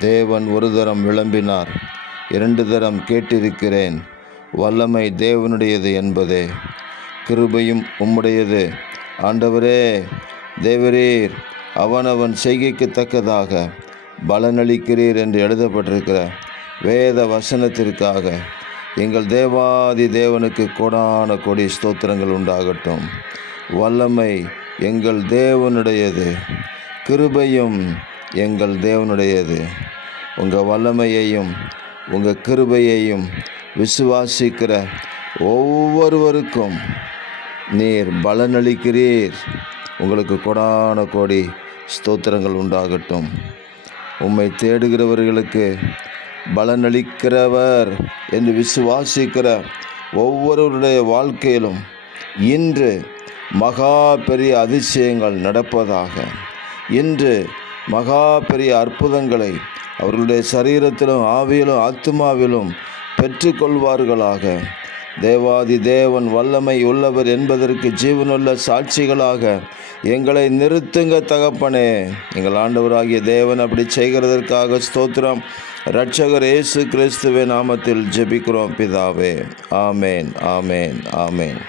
தேவன் ஒரு தரம் விளம்பினார், 2 தரம் கேட்டிருக்கிறேன். வல்லமை தேவனுடையது என்பதே, கிருபையும் உம்முடையது. ஆண்டவரே, தேவரீர் அவனவன் செய்கைக்கு தக்கதாக பலனளிக்கிறீர் என்று எழுதப்பட்டிருக்கிற வேத வசனத்திற்காக எங்கள் தேவாதி தேவனுக்கு கோடான கோடி ஸ்தோத்திரங்கள் உண்டாகட்டும். வல்லமை எங்கள் தேவனுடையது, கிருபையும் எங்கள் தேவனுடையது. உங்கள் வல்லமையையும் உங்கள் கிருபையையும் விசுவாசிக்கிற ஒவ்வொருவருக்கும் நீர் பலனளிக்கிறீர். உங்களுக்கு கோடான கோடி ஸ்தோத்திரங்கள் உண்டாகட்டும். உம்மை தேடுகிறவர்களுக்கு பலனளிக்கிறவர் என்று விசுவாசிக்கிற ஒவ்வொருவருடைய வாழ்க்கையிலும் இன்று மகா பெரிய அதிசயங்கள் நடப்பதாக. இன்று மகா பெரிய அற்புதங்களை அவர்களுடைய சரீரத்திலும் ஆவியிலும் ஆத்துமாவிலும் பெற்றுக்கொள்வார்களாக. தேவாதி தேவன் வல்லமை உள்ளவர் என்பதற்கு ஜீவனுள்ள சாட்சிகளாக எங்களை நிறுத்துங்க தகப்பனே. எங்கள் ஆண்டவராகிய தேவன் அப்படி செய்கிறதற்காக ஸ்தோத்திரம். இரட்சகர் இயேசு கிறிஸ்துவின் நாமத்தில் ஜெபிக்கிறோம் பிதாவே. ஆமேன், ஆமேன், ஆமேன்.